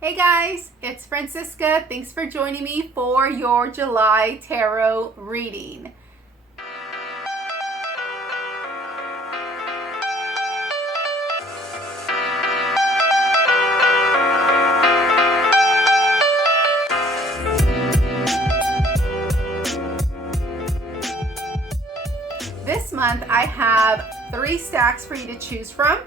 Hey guys, it's Francisca. Thanks for joining me for your July tarot reading. This month I have 3 stacks for you to choose from.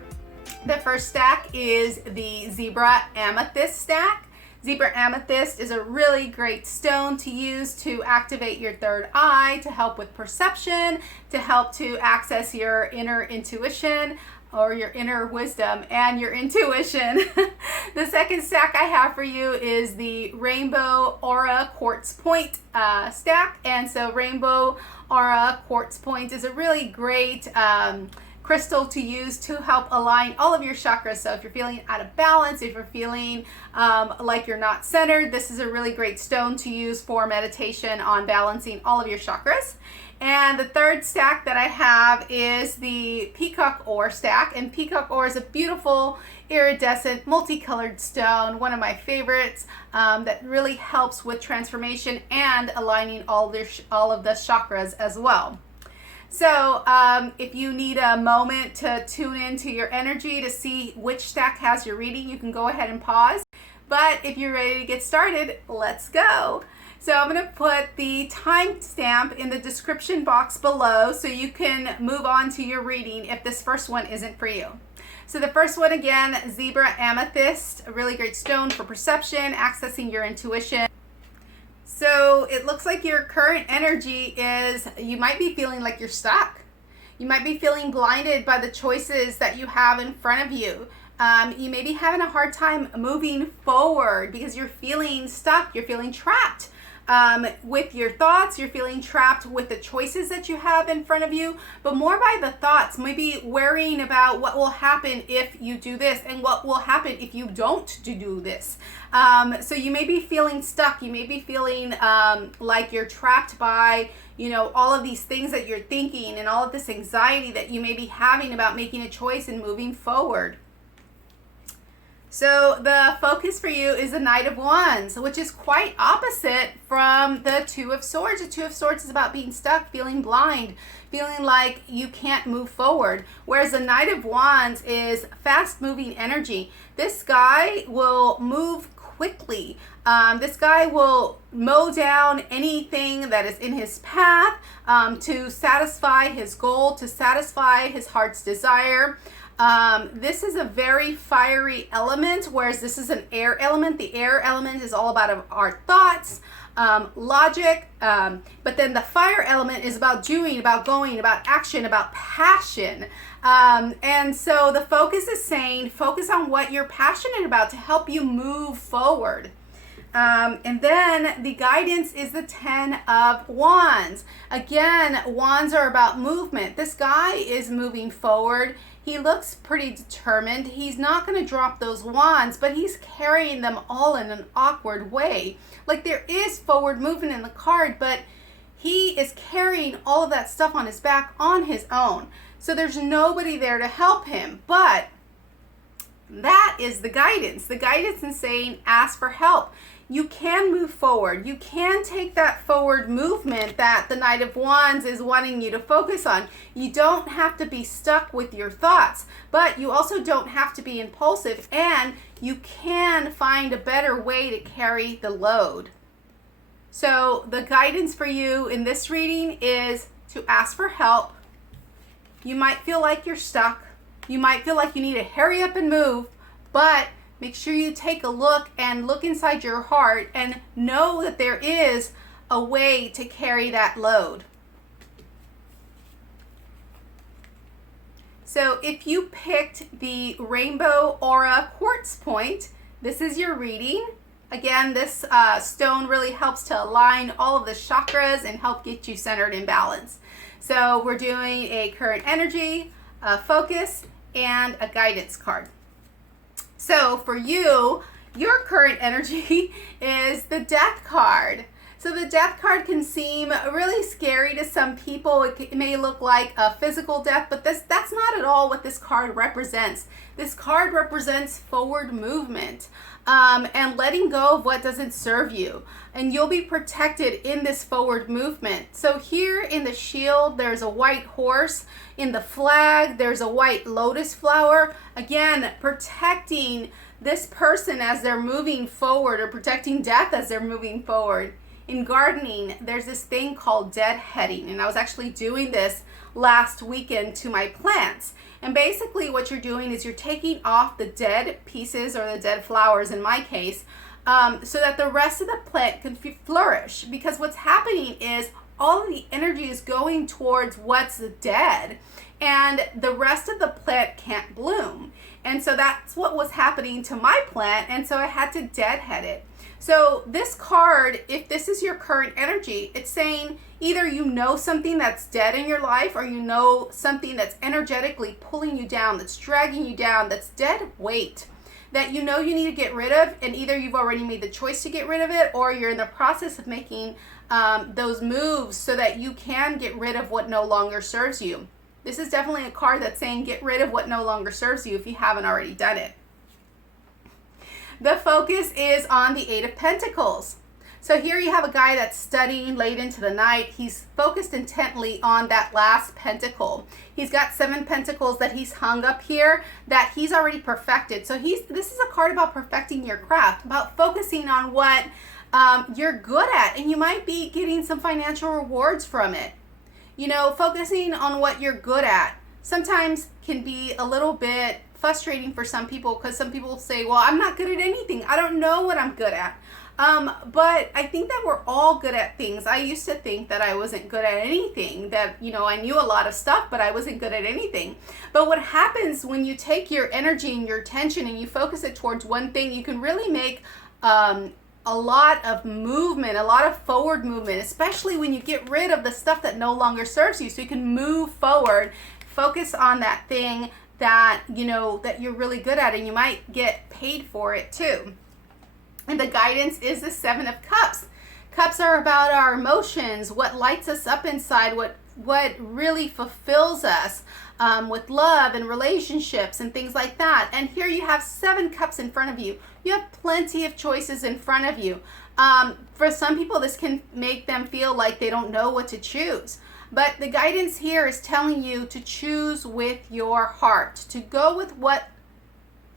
The first stack is the Zebra Amethyst stack. Zebra Amethyst is a really great stone to use to activate your third eye, to help with perception, to help to access your inner intuition or your inner wisdom and your intuition. The second stack I have for you is the Rainbow Aura Quartz Point stack. And so Rainbow Aura Quartz Point is a really great crystal to use to help align all of your chakras. So if you're feeling out of balance, if you're feeling like you're not centered, this is a really great stone to use for meditation on balancing all of your chakras. And the third stack that I have is the Peacock ore stack. And Peacock ore is a beautiful iridescent multicolored stone, one of my favorites, that really helps with transformation and aligning all of the chakras as well. So if you need a moment to tune into your energy to see which stack has your reading, you can go ahead and pause. But if you're ready to get started, let's go. So I'm going to put the timestamp in the description box below so you can move on to your reading if this first one isn't for you. So the first one again, Zebra Amethyst, a really great stone for perception, accessing your intuition. So it looks like your current energy is, you might be feeling like you're stuck. You might be feeling blinded by the choices that you have in front of you. You may be having a hard time moving forward because you're feeling stuck, you're feeling trapped. With your thoughts, you're feeling trapped with the choices that you have in front of you, but more by the thoughts, maybe worrying about what will happen if you do this and what will happen if you don't do this. So you may be feeling stuck. You may be feeling like you're trapped by, all of these things that you're thinking and all of this anxiety that you may be having about making a choice and moving forward. So the focus for you is the Knight of Wands, which is quite opposite from the Two of Swords. The Two of Swords is about being stuck, feeling blind, feeling like you can't move forward. Whereas the Knight of Wands is fast-moving energy. This guy will move quickly. This guy will mow down anything that is in his path to satisfy his goal, to satisfy his heart's desire. This is a very fiery element, whereas this is an air element. The air element is all about our thoughts, logic, but then the fire element is about doing, about going, about action, about passion. And so the focus is saying, focus on what you're passionate about to help you move forward. And then the guidance is the Ten of Wands. Again, wands are about movement. This guy is moving forward. He looks pretty determined. He's not going to drop those wands, but he's carrying them all in an awkward way. Like there is forward movement in the card, but he is carrying all of that stuff on his back on his own. So there's nobody there to help him. But that is the guidance. The guidance is saying, ask for help. You can move forward. You can take that forward movement that the Knight of Wands is wanting you to focus on. You don't have to be stuck with your thoughts, but you also don't have to be impulsive, and you can find a better way to carry the load. So the guidance for you in this reading is to ask for help. You might feel like you're stuck. You might feel like you need to hurry up and move, but make sure you take a look and look inside your heart and know that there is a way to carry that load. So if you picked the Rainbow Aura Quartz Point, this is your reading. Again, this stone really helps to align all of the chakras and help get you centered in balance. So we're doing a current energy, a focus, and a guidance card. So for you, your current energy is the Death card. So the death card can seem really scary to some people. It may look like a physical death, but that's not at all what this card represents. This card represents forward movement and letting go of what doesn't serve you. And you'll be protected in this forward movement. So here in the shield, there's a white horse. In the flag, there's a white lotus flower. Again, protecting this person as they're moving forward, or protecting death as they're moving forward. In gardening, there's this thing called deadheading, and I was actually doing this last weekend to my plants. And basically what you're doing is you're taking off the dead pieces, or the dead flowers in my case, so that the rest of the plant can flourish. Because what's happening is all of the energy is going towards what's dead, and the rest of the plant can't bloom. And so that's what was happening to my plant, and so I had to deadhead it. So this card, if this is your current energy, it's saying either you know something that's dead in your life, or you know something that's energetically pulling you down, that's dragging you down, that's dead weight, that you know you need to get rid of, and either you've already made the choice to get rid of it, or you're in the process of making those moves so that you can get rid of what no longer serves you. This is definitely a card that's saying get rid of what no longer serves you if you haven't already done it. The focus is on the Eight of Pentacles. So here you have a guy that's studying late into the night. He's focused intently on that last pentacle. He's got 7 pentacles that he's hung up here that he's already perfected. So this is a card about perfecting your craft, about focusing on what you're good at, and you might be getting some financial rewards from it. You know, focusing on what you're good at sometimes can be a little bit frustrating for some people, because some people say, well, I'm not good at anything. I don't know what I'm good at. But I think that we're all good at things. I used to think that I wasn't good at anything, that, you know, I knew a lot of stuff, but I wasn't good at anything. But what happens when you take your energy and your attention and you focus it towards one thing, you can really make a lot of movement, a lot of forward movement, especially when you get rid of the stuff that no longer serves you. So you can move forward, focus on that thing that, you know, that you're really good at, and you might get paid for it too. And the guidance is the 7 of Cups. Cups are about our emotions, what lights us up inside, what really fulfills us with love and relationships and things like that. And here you have 7 cups in front of you. You have plenty of choices in front of you. For some people, this can make them feel like they don't know what to choose. But the guidance here is telling you to choose with your heart, to go with what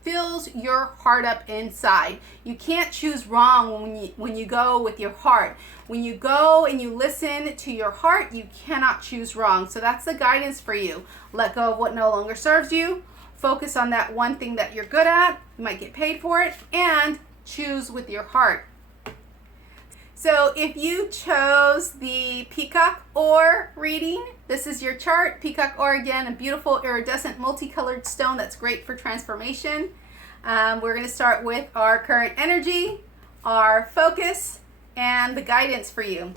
fills your heart up inside. You can't choose wrong when you go with your heart. When you go and you listen to your heart, you cannot choose wrong. So that's the guidance for you. Let go of what no longer serves you. Focus on that one thing that you're good at. You might get paid for it, and choose with your heart. So if you chose the Peacock Ore reading, this is your chart. Peacock Ore, again, a beautiful iridescent multicolored stone that's great for transformation. We're going to start with our current energy, our focus, and the guidance for you.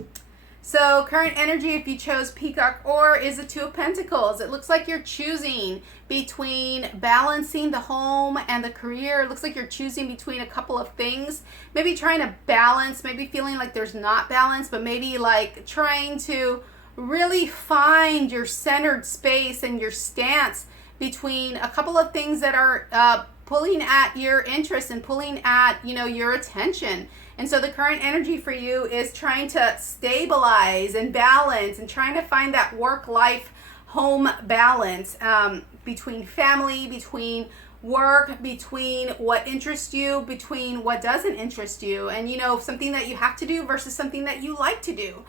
So current energy, if you chose Peacock Ore, is the 2 of Pentacles. It looks like you're choosing between balancing the home and the career. It looks like you're choosing between a couple of things. Maybe trying to balance, maybe feeling like there's not balance, but maybe like trying to really find your centered space and your stance between a couple of things that are pulling at your interest and pulling at, you know, your attention. And so the current energy for you is trying to stabilize and balance and trying to find that work-life home balance between family, between work, between what interests you, between what doesn't interest you, and, you know, something that you have to do versus something that you like to do.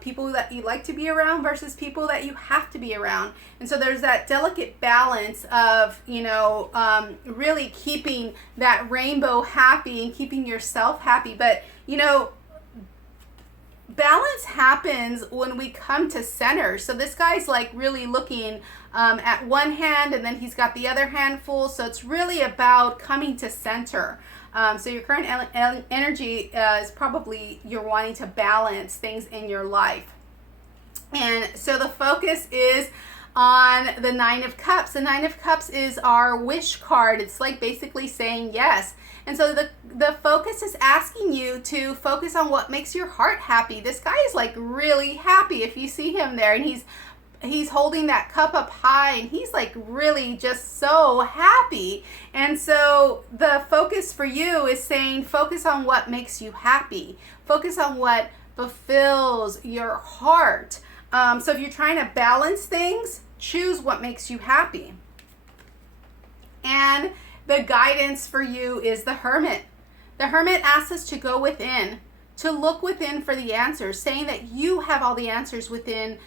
People that you like to be around versus people that you have to be around. And so there's that delicate balance of, you know, really keeping that rainbow happy and keeping yourself happy. But, you know, balance happens when we come to center. So this guy's like really looking at one hand, and then he's got the other hand full. So it's really about coming to center. So your current energy is probably you're wanting to balance things in your life. And so the focus is on the 9 of Cups. The 9 of Cups is our wish card. It's like basically saying yes. And so the focus is asking you to focus on what makes your heart happy. This guy is like really happy if you see him there, and he's holding that cup up high, and he's like really just so happy. And so the focus for you is saying focus on what makes you happy. Focus on what fulfills your heart. So if you're trying to balance things, choose what makes you happy. And the guidance for you is the Hermit. The Hermit asks us to go within, to look within for the answers, saying that you have all the answers within,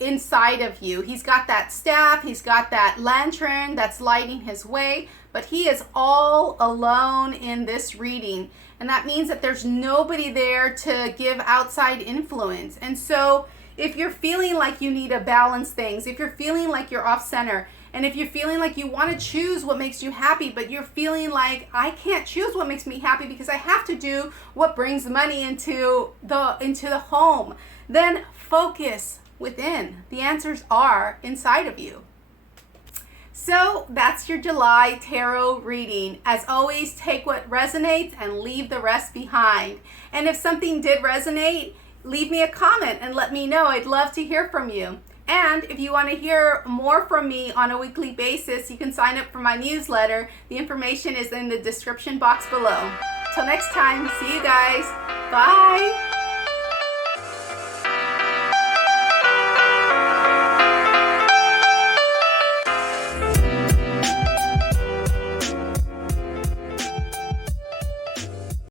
inside of you. He's got that staff, he's got that lantern that's lighting his way, but he is all alone in this reading. And that means that there's nobody there to give outside influence. And so if you're feeling like you need to balance things, if you're feeling like you're off center, and if you're feeling like you want to choose what makes you happy, but you're feeling like I can't choose what makes me happy because I have to do what brings money into the home, then focus within. The answers are inside of you. So that's your July tarot reading. As always, take what resonates and leave the rest behind. And if something did resonate, leave me a comment and let me know. I'd love to hear from you. And if you want to hear more from me on a weekly basis, you can sign up for my newsletter. The information is in the description box below. Till next time, see you guys. Bye.